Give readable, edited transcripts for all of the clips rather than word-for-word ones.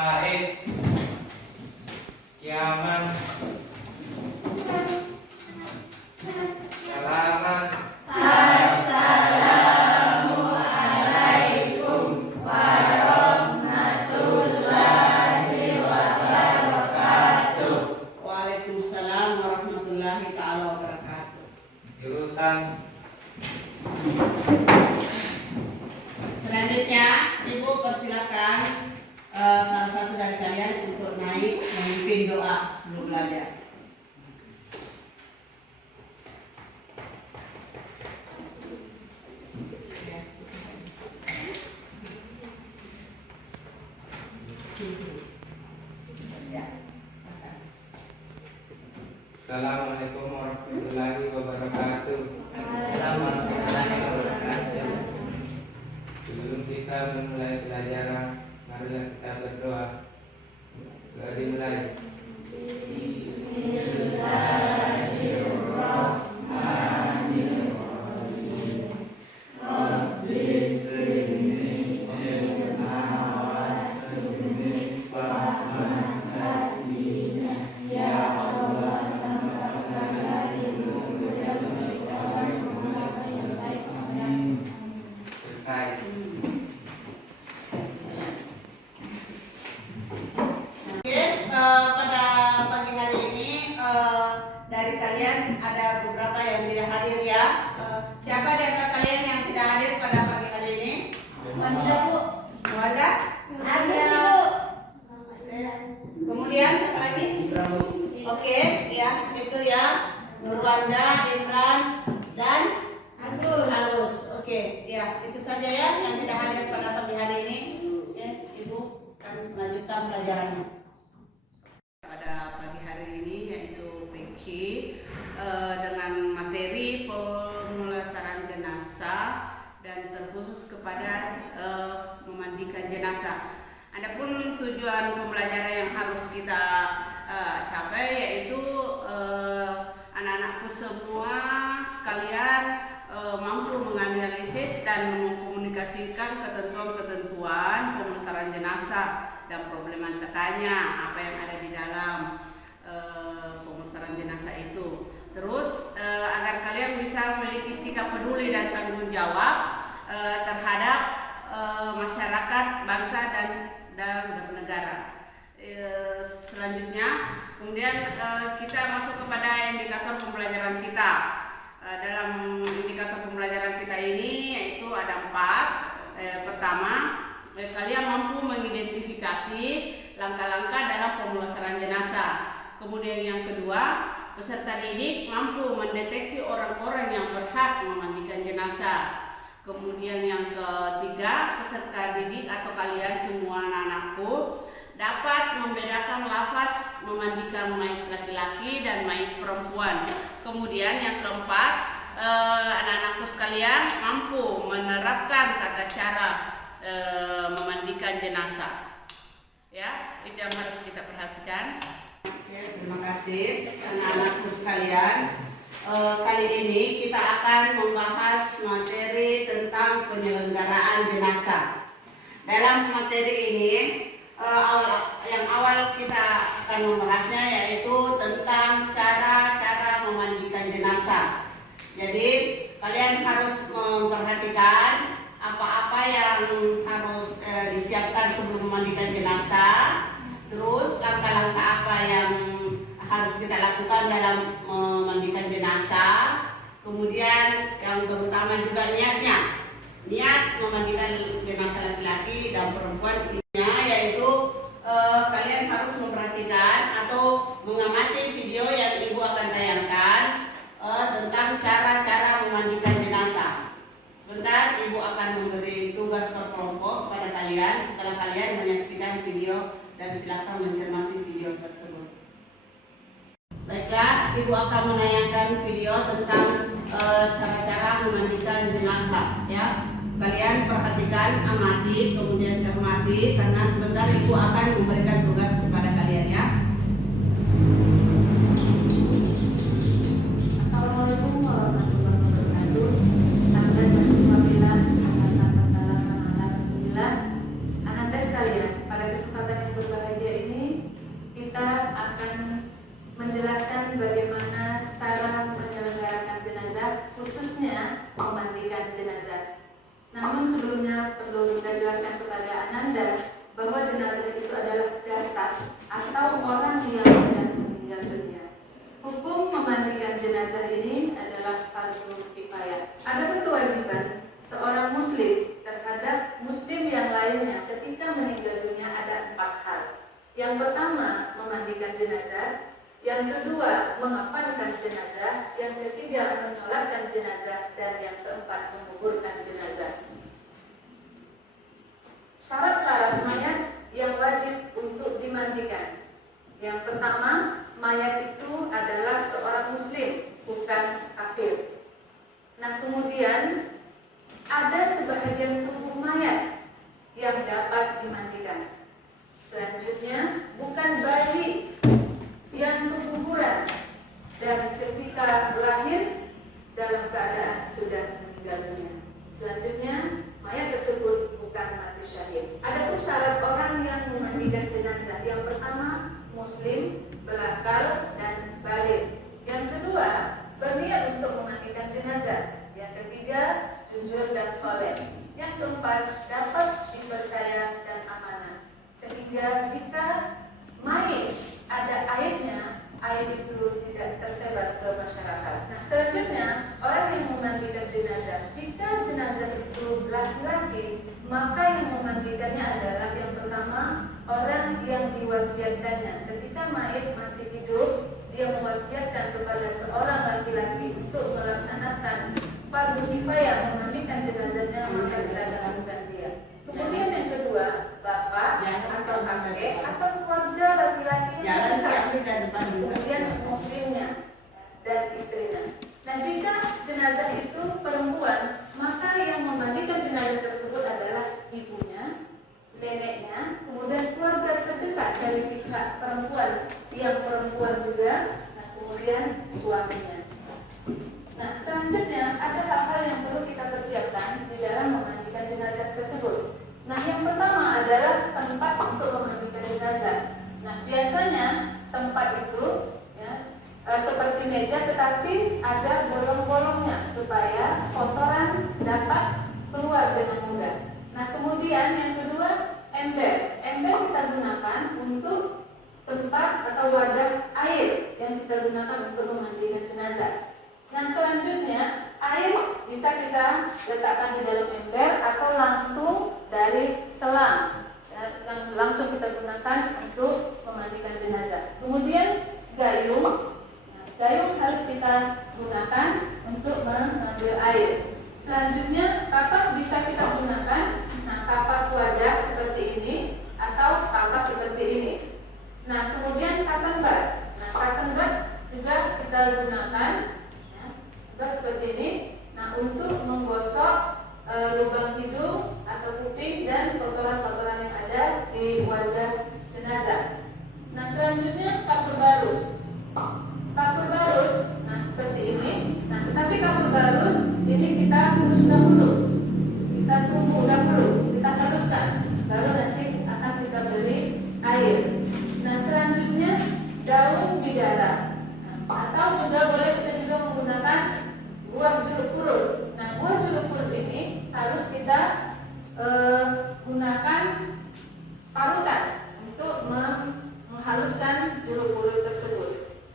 Said, Kiaman, Salaman. Assalamualaikum warahmatullahi wabarakatuh. Waalaikumsalam warahmatullahi ta'ala wabarakatuh. Jurusan. Selanjutnya, Ibu persilakan salah satu dari kalian untuk naik memimpin doa sebelum belajar. Assalamualaikum warahmatullahi wabarakatuh. Sebelum kita memulai pelajaran, marilah kita berdoa. Doa dimulai. Selesai. Pada pagi hari ini dari kalian ada beberapa yang tidak hadir ya. Siapa di antara kalian yang tidak hadir pada pagi hari ini? Wanda, Bu. Wanda? Ada. Kemudian siapa lagi? Oke, ya itu ya. Nurwanda, Imran, dan Agus. Oke, ya itu saja ya yang tidak hadir pada pagi hari ini. Oke, Ibu akan melanjutkan pelajarannya. Pada pagi hari ini yaitu PK dengan materi pemulasaran jenazah dan terkhusus kepada memandikan jenazah. Adapun tujuan pembelajaran yang harus kita capai yaitu anak-anakku semua sekalian mampu menganalisis dan mengkomunikasikan ketentuan-ketentuan pemulasaran jenazah dan problematikanya apa yang ada di dalam pemulasaran jenazah itu. Terus agar kalian bisa memiliki sikap peduli dan tanggung jawab terhadap masyarakat, bangsa dan bernegara. Selanjutnya, kemudian kita masuk kepada indikator pembelajaran kita. Dalam indikator pembelajaran kita ini yaitu ada 4. Pertama, kalian mampu mengidentifikasi langkah-langkah dalam pemulasaran jenazah. Kemudian yang kedua, peserta didik mampu mendeteksi orang-orang yang berhak memandikan jenazah. Kemudian yang ketiga, peserta didik atau kalian semua anak-anakku dapat membedakan lafaz memandikan mayat laki-laki dan mayat perempuan. Kemudian yang keempat, anak-anakku sekalian mampu menerapkan tata cara memandikan jenazah. Ya, itu yang harus kita perhatikan. Oke, terima kasih anak-anakku sekalian. Kali ini kita akan membahas materi tentang penyelenggaraan jenazah. Dalam materi ini yang awal kita akan membahasnya yaitu tentang cara-cara memandikan jenazah. Jadi kalian harus memperhatikan apa-apa yang harus disiapkan sebelum memandikan jenazah. Terus langkah-langkah apa yang harus kita lakukan dalam memandikan jenazah. Kemudian yang terutama juga niatnya. Niat memandikan jenazah laki-laki dan perempuan yaitu kalian harus memperhatikan atau mengamati video yang Ibu akan tayangkan tentang cara-cara memandikan jenazah. Sebentar Ibu akan memberi tugas per kelompok kepada kalian setelah kalian menyaksikan video dan silakan mencermati video tersebut. Baiklah, Ibu akan menayangkan video tentang cara-cara memandikan jenazah ya. Kalian perhatikan, amati, kemudian cermati karena sebentar Ibu akan memberikan tugas kepada kalian ya. Assalamualaikum warahmatullahi wabarakatuh. Alhamdulillah, sallallahu alaihi wasallam. Ananda sekalian, pada kesempatan yang berbahagia Namun sebelumnya perlu kita jelaskan kepada Ananda bahwa jenazah itu adalah jasad atau orang yang sudah meninggal dunia. Hukum memandikan jenazah ini adalah fardu kifayah. Adapun kewajiban seorang muslim terhadap muslim yang lainnya ketika meninggal dunia ada 4 hal. Yang pertama, memandikan jenazah. Yang kedua, mengafankan jenazah. Yang ketiga, menyolatkan jenazah. Dan yang keempat, menguburkan jenazah. Syarat-syarat mayat yang wajib untuk dimandikan. Yang pertama, mayat itu adalah seorang muslim, bukan kafir. Nah, kemudian ada sebahagian tubuh mayat yang dapat dimandikan. Selanjutnya, bukan bayi yang keguguran dan ketika lahir dalam keadaan sudah meninggal dunia. Selanjutnya, mayat tersebut bukan mati syahid. Ada syarat orang yang memandikan jenazah. Yang pertama, muslim, belakal, dan balik. Yang kedua, berniat untuk memandikan jenazah. Yang ketiga, jujur dan soleh. Yang keempat, dapat dipercaya dan amanah. Sehingga jika mayit ada aibnya, aib itu tidak tersebar ke masyarakat. Nah, selanjutnya, orang yang memandikan jenazah. Jika jenazah itu laki-laki, maka yang memandikannya adalah yang pertama, orang yang diwasiatkannya. Ketika mayit masih hidup, dia mewasiatkan kepada seorang laki-laki untuk melaksanakan fardu kifayah memandikan jenazahnya, maka tidak lakukan dia. Kemudian yang kedua, bapak atau kakek atau keluarga laki-laki yang kemudian muslimnya dan istrinya. Nah, jika jenazah itu perempuan, maka yang memandikan jenazah tersebut adalah ibunya, neneknya, kemudian keluarga terdekat dari pihak perempuan, yang perempuan juga, nah, kemudian suaminya. Nah, selanjutnya ada hal-hal yang perlu kita persiapkan di dalam memandikan jenazah tersebut. Nah, yang pertama adalah tempat untuk memandikan jenazah. Nah, biasanya tempat itu seperti meja, tetapi ada bolong-bolongnya supaya kotoran dapat keluar dengan mudah. Nah, kemudian yang kedua, ember. Ember kita gunakan untuk tempat atau wadah air yang kita gunakan untuk memandikan jenazah. Nah, selanjutnya air bisa kita letakkan di dalam ember atau langsung dari selang yang langsung kita gunakan untuk memandikan jenazah. Kemudian gayung, gayung harus kita gunakan untuk mengambil air. Selanjutnya kapas bisa kita gunakan, nah kapas wajah seperti ini atau kapas seperti ini. Nah, kemudian cotton bud. Nah, cotton bud juga kita gunakan seperti ini. Nah, untuk menggosok lubang hidung atau kuping dan kotoran-kotoran yang ada di wajah jenazah. Nah, selanjutnya kapur barus. Kapur barus, nah seperti ini. Nah, tetapi kapur barus ini kita harus dahulu. Kita tunggu dahulu, kita haluskan. Baru nanti akan kita beri air. Nah, selanjutnya daun bidara. Nah, atau juga boleh kita juga menggunakan buah jeruk purut. Nah, buah jeruk purut ini harus kita gunakan parutan untuk menghaluskan jeruk purut tersebut.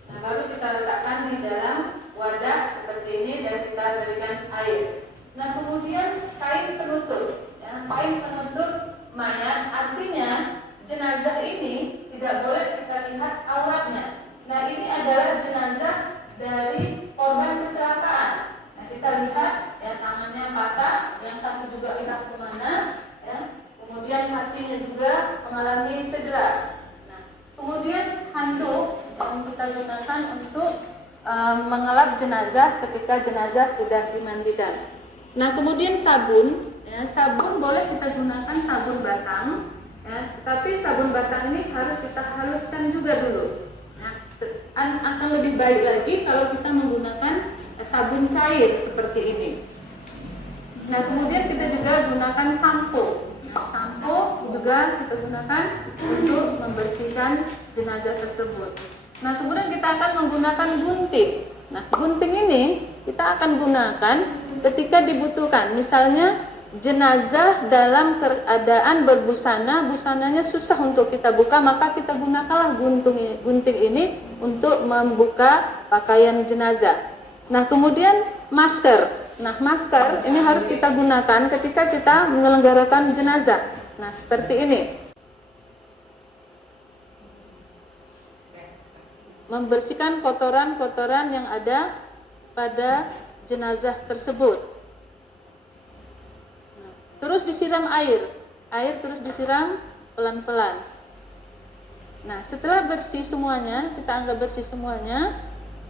Nah, baru kita letakkan di dalam wadah seperti ini dan kita berikan air. Nah, kemudian kain penutup. Ya, kain penutup mayat, artinya jenazah ini tidak boleh kita lihat auratnya. Nah, ini adalah jenazah dari korban kecelakaan. Nah, kita lihat ya tangannya patah, yang satu juga entah kemana, ya. Kemudian hatinya juga mengalami cedera. Nah, kemudian handuk yang kita gunakan untuk mengelap jenazah ketika jenazah sudah dimandikan. Nah, kemudian sabun, ya, sabun boleh kita gunakan sabun batang, ya, tapi sabun batang ini harus kita haluskan juga dulu. Akan lebih baik lagi kalau kita menggunakan sabun cair seperti ini. Nah, kemudian kita juga gunakan sampo. Nah, sampo juga kita gunakan untuk membersihkan jenazah tersebut. Nah, kemudian kita akan menggunakan gunting. Nah, gunting ini kita akan gunakan ketika dibutuhkan. Misalnya jenazah dalam keadaan berbusana, busananya susah untuk kita buka, maka kita gunakanlah gunting ini untuk membuka pakaian jenazah. Nah, kemudian masker. Nah, masker ini harus kita gunakan ketika kita menyelenggarakan jenazah. Nah, seperti ini. Membersihkan kotoran-kotoran yang ada pada jenazah tersebut. Terus disiram air terus disiram pelan-pelan. Nah, setelah bersih semuanya, kita anggap bersih semuanya,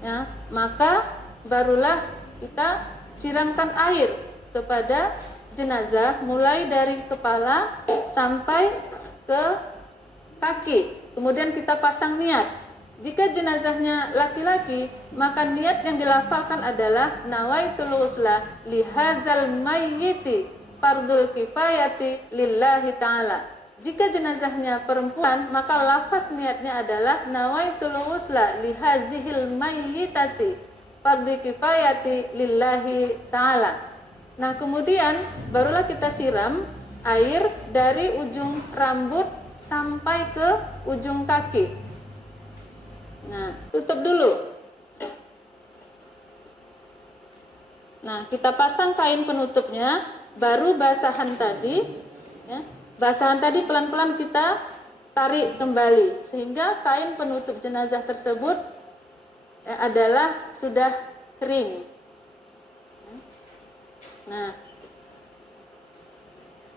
ya, maka barulah kita siramkan air kepada jenazah mulai dari kepala sampai ke kaki. Kemudian kita pasang niat. Jika jenazahnya laki-laki, maka niat yang dilafalkan adalah nawaitul ghusla li hadzal mayyiti fardul kifayati lillahi ta'ala. Jika jenazahnya perempuan, maka lafaz niatnya adalah nawaitul ghusla li hadzihil mayyitati fardul kifayati lillahi ta'ala. Nah, kemudian barulah kita siram air dari ujung rambut sampai ke ujung kaki. Nah, tutup dulu. Nah, kita pasang kain penutupnya. Baru basahan tadi, ya, basahan tadi pelan-pelan kita tarik kembali sehingga kain penutup jenazah tersebut adalah sudah kering. Nah,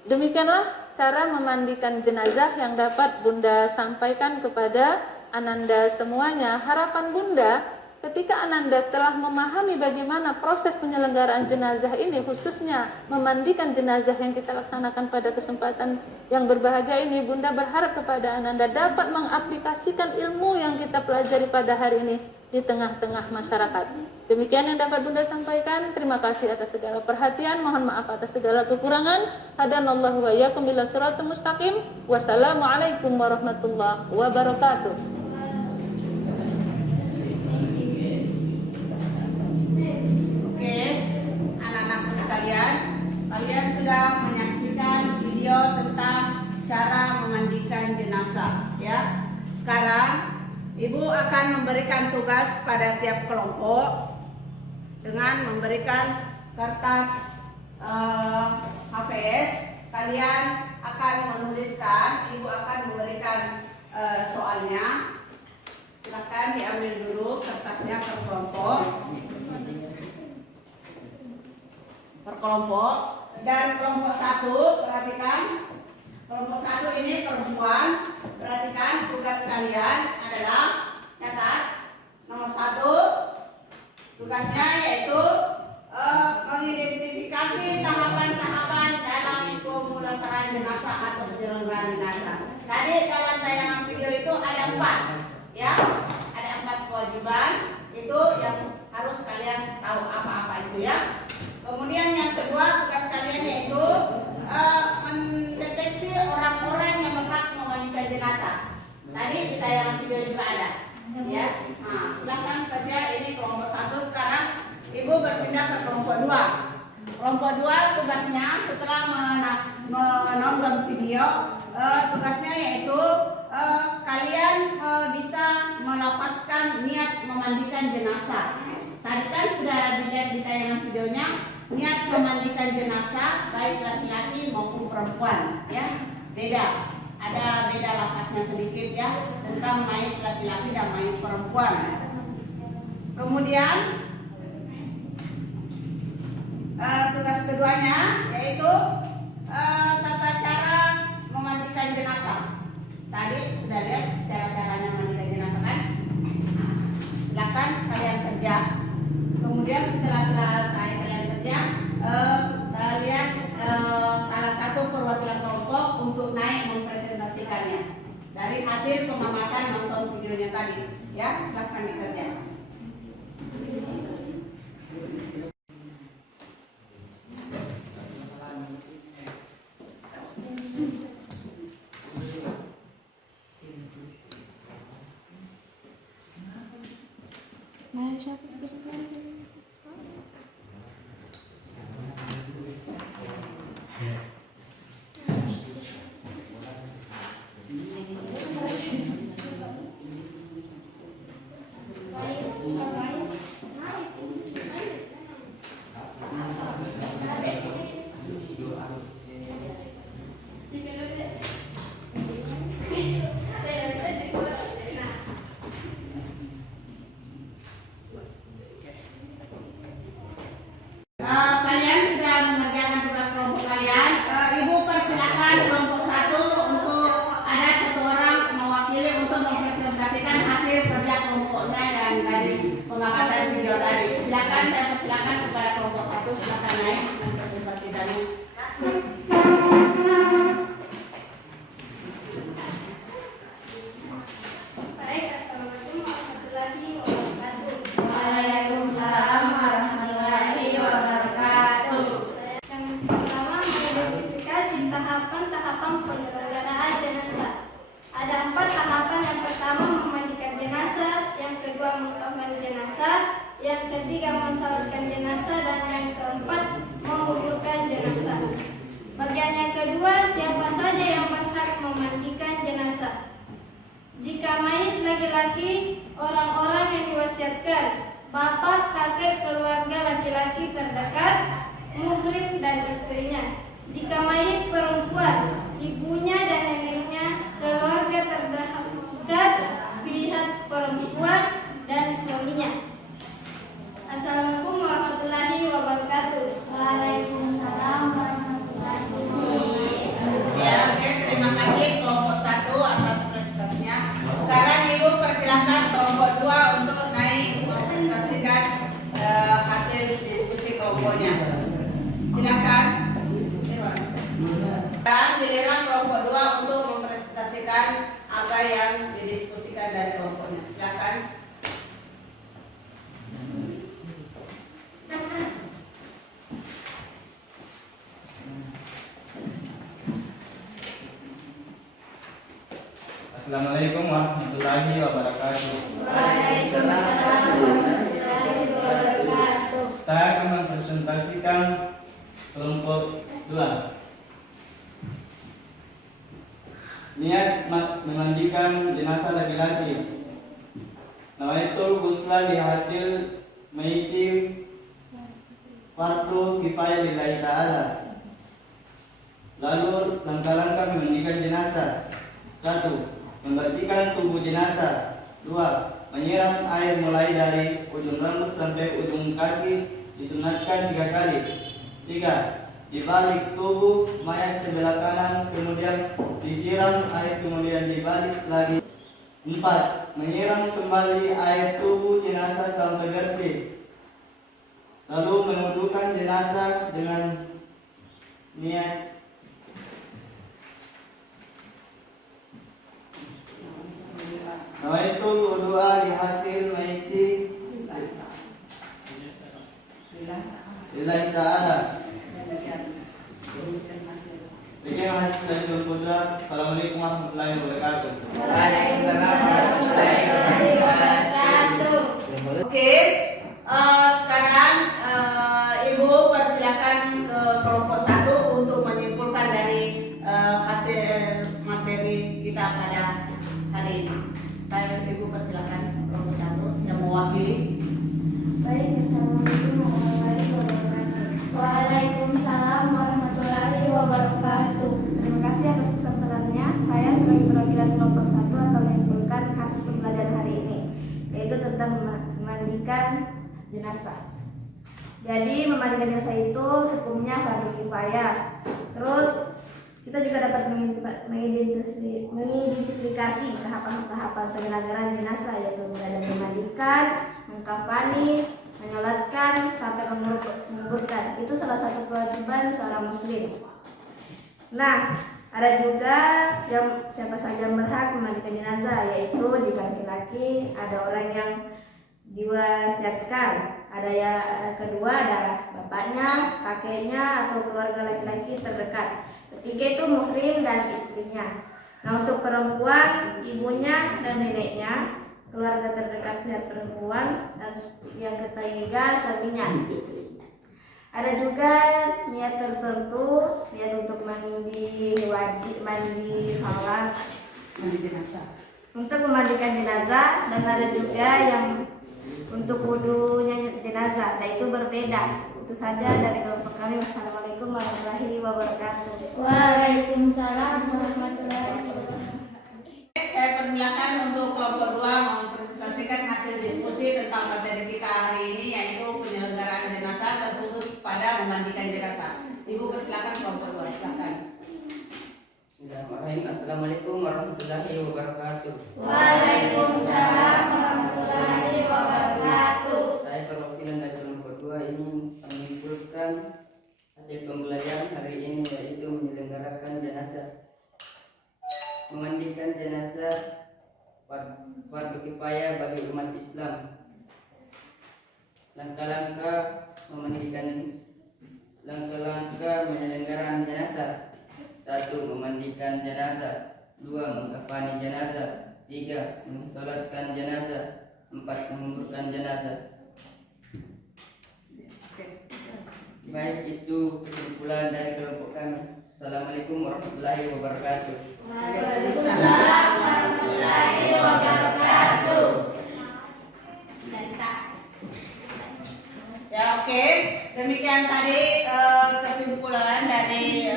demikianlah cara memandikan jenazah yang dapat Bunda sampaikan kepada Ananda semuanya. Harapan Bunda, ketika Ananda telah memahami bagaimana proses penyelenggaraan jenazah ini, khususnya memandikan jenazah yang kita laksanakan pada kesempatan yang berbahagia ini, Bunda berharap kepada Ananda dapat mengaplikasikan ilmu yang kita pelajari pada hari ini di tengah-tengah masyarakat. Demikian yang dapat Bunda sampaikan. Terima kasih atas segala perhatian. Mohon maaf atas segala kekurangan. Hadanallahu wa iyyakum ila siratal mustaqim. Wassalamualaikum warahmatullahi wabarakatuh. Kalian sudah menyaksikan video tentang cara memandikan jenazah, ya. Sekarang Ibu akan memberikan tugas pada tiap kelompok dengan memberikan kertas HVS. Kalian akan menuliskan, Ibu akan memberikan soalnya. Silakan diambil dulu kertasnya per kelompok. Dan kelompok 1, perhatikan, kelompok 1 ini perempuan. Perhatikan, tugas kalian adalah, catat, nomor 1, tugasnya yaitu mengidentifikasi tahapan-tahapan dalam pemulasaran jenazah atau penyelenggaraan jenazah. Tadi dalam tayangan video itu ada 4, ya, ada 4 kewajiban itu yang harus kalian tahu apa-apa itu, ya. Kemudian yang kedua, tugas kalian yaitu mendeteksi orang-orang yang berhak memandikan jenazah. Tadi di tayangan video juga ada, ya. Nah, silakan kerja ini kelompok 1. Sekarang Ibu berpindah ke kelompok 2. Kelompok 2 tugasnya setelah menonton video, tugasnya yaitu kalian bisa melapaskan niat memandikan jenazah. Tadi kan sudah dilihat di tayangan videonya, niat memandikan jenazah baik laki-laki maupun perempuan, ya, beda. Ada beda lafaznya sedikit, ya, tentang mayat laki-laki dan mayat perempuan. Kemudian tugas keduanya yaitu tata cara memandikan jenazah. Tadi sudah lihat cara-caranya memandikan jenazah, kan? Nah, silakan kalian kerja. Kemudian setelah selesai kalian kerja, kalian salah satu perwakilan kelompok untuk naik mempresentasikannya dari hasil pengamatan nonton videonya tadi, ya. Silakan dikerja. pengamatan video tadi. Silakan, saya persilakan kepada kelompok 1, silakan naik dan presentasikannya. Baik, assalamualaikum warahmatullahi wabarakatuh. Waalaikumsalam warahmatullahi wabarakatuh. Yang pertama mengidentifikasi tahapan-tahapan penyelenggaraan jenazah. Ada 4 tahapan. Yang pertama memandikan jenazah, yang kedua mengkafani jenazah, yang ketiga mensalatkan jenazah, dan yang keempat menguburkan jenazah. Bagian yang kedua, siapa saja yang berhak memandikan jenazah? Jika mayit laki-laki, orang-orang yang diwasiatkan, bapak, kakek, keluarga laki-laki terdekat, muhrim dan istrinya. Jika mayit perempuan, ibunya dan neneknya, keluarga terdekat, pihak perempuan dan suaminya. Assalamualaikum warahmatullahi wabarakatuh. Waalaikumsalam warahmatullahi wabarakatuh. Ya, oke, terima kasih kelompok 1 atas presentasinya. Sekarang Ibu persilakan kelompok 2 untuk naik mempresentasikan hasil diskusi kelompoknya. Silakan. Sekarang giliran kelompok 2 untuk mempresentasikan apa yang didiskusikan dari kelompoknya. Silakan. Assalamualaikum warahmatullahi wabarakatuh. Waalaikumsalam warahmatullahi wabarakatuh. Saya akan mempresentasikan kelompok 2. Niat memandikan jenazah laki-laki. Nawaitul ghusla li hasil maiti fardu kifayah lillahi ta'ala. Lalu langkah-langkah memandikan jenazah. 1. Membersihkan tubuh jenazah. 2. Menyiram air mulai dari ujung rambut sampai ujung kaki, disunatkan 3 kali. 3. Dibalik tubuh mayat sebelah kanan, kemudian disiram air, kemudian dibalik lagi. 4. Menyiram kembali air tubuh jenazah sampai bersih. Lalu mengudukan jenazah dengan niat nawaitul wudu'a li hasil maiti lillahi ta'ala. Demikian hasil dari kelompok 2. Assalamualaikum warahmatullahi wabarakatuh. Waalaikumsalam warahmatullahi wabarakatuh. Oke, sekarang Ibu persilakan ke kelompok 1 untuk menyimpulkan dari hasil materi kita pada hari ini. Baik, Ibu persilakan kelompok 1 yang mewakili. Baik, assalamualaikum warahmatullahi wabarakatuh. Waalaikumsalam warahmatullahi wabarakatuh. Terima kasih atas kesempatannya. Saya sebagai perwakilan kelompok 1 akan menyimpulkan hasil pembelajaran hari ini, yaitu tentang memandikan jenazah. Jadi memandikan jenazah itu hukumnya fardu kifayah. Terus kita juga dapat mengidentifikasi tahapan-tahapan penyelenggaraan jenazah, yaitu mulai dari memandikan, mengkafani, menyolatkan, sampai menguburkan. Itu salah satu kewajiban seorang muslim. Nah, ada juga yang siapa saja yang berhak memandikan jenazah, yaitu jika laki-laki ada orang yang diwasiatkan, ada yang kedua adalah bapaknya, kakeknya, atau keluarga laki-laki terdekat. Ketiga itu muhrim dan istrinya. Nah, untuk perempuan, ibunya dan neneknya, keluarga terdekat pihak perempuan, dan yang ketiga suaminya. Ada juga niat tertentu, niat untuk mandi wajib, mandi salat, Mandi jenazah. untuk memandikan jenazah, dan ada juga yang untuk wudunya jenazah. Nah, itu berbeda. Itu saja dari kelompok kami. Wassalamualaikum warahmatullahi wabarakatuh. Waalaikumsalam warahmatullahi wabarakatuh. Saya persilakan untuk kelompok 2 mempresentasikan hasil diskusi tentang materi kita hari ini, yaitu penyelenggaraan jenazah terkhusus pada memandikan jenazah. Ibu persilakan kelompok 2, silakan. Bismillahirrahmanirrahim. Assalamualaikum warahmatullahi wabarakatuh. Waalaikumsalam warahmatullahi wabarakatuh. merumuskan hasil pembelajaran hari ini, yaitu menyelenggarakan jenazah. Memandikan jenazah fardu kifayah bagi umat Islam. Langkah-langkah penyelenggaraan jenazah: 1. Memandikan jenazah. 2. Mengkafani jenazah. 3. Mensolatkan jenazah. 4. menguburkan jenazah. Baik, itu kesimpulan dari kelompok kami. Assalamualaikum warahmatullahi wabarakatuh. Waalaikumsalam warahmatullahi wabarakatuh. Ya, oke. Demikian tadi kesimpulan dari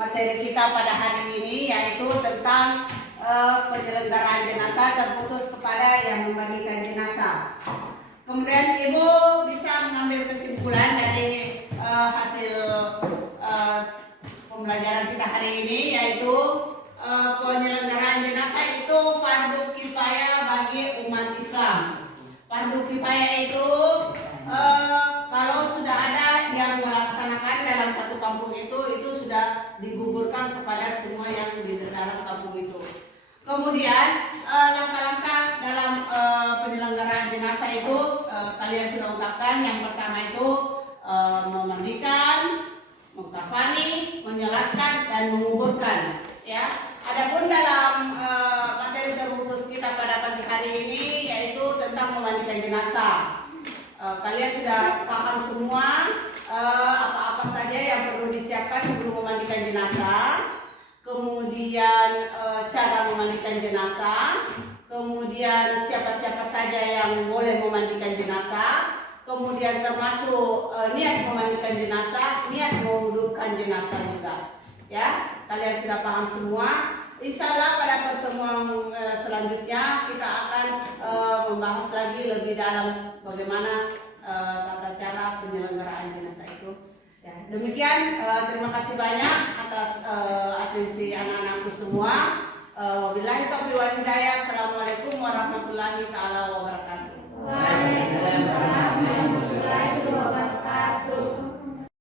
materi kita pada hari ini, yaitu tentang penyelenggaraan jenazah terkhusus kepada yang memandikan jenazah. Kemudian Ibu bisa mengambil kesimpulan dari hasil pembelajaran kita hari ini, yaitu penyelenggaraan jenazah itu fardu kifayah bagi umat Islam. Fardu kifayah itu kalau sudah ada yang melaksanakan dalam satu kampung itu sudah digugurkan kepada semua yang di dalam kampung itu. Kemudian langkah-langkah dalam penyelenggaraan jenazah itu kalian sudah ungkapkan. Yang pertama itu memandikan, mengkafani, menyolatkan, dan menguburkan. Ya. Adapun dalam materi terkhusus kita pada pagi hari ini, yaitu tentang memandikan jenazah. Kalian sudah paham semua apa-apa saja yang perlu disiapkan sebelum memandikan jenazah. Kemudian cara memandikan jenazah, kemudian siapa-siapa saja yang boleh memandikan jenazah, kemudian termasuk niat memandikan jenazah, niat mewudhukan jenazah juga. Ya, kalian sudah paham semua. Insya Allah pada pertemuan selanjutnya kita akan membahas lagi lebih dalam bagaimana tata cara penyelenggaraan jenazah itu. Ya, demikian, terima kasih banyak atas atensi anak-anakku semua. Wabillahi taufiq wal hidayah. Assalamualaikum warahmatullahi taala wabarakatuh.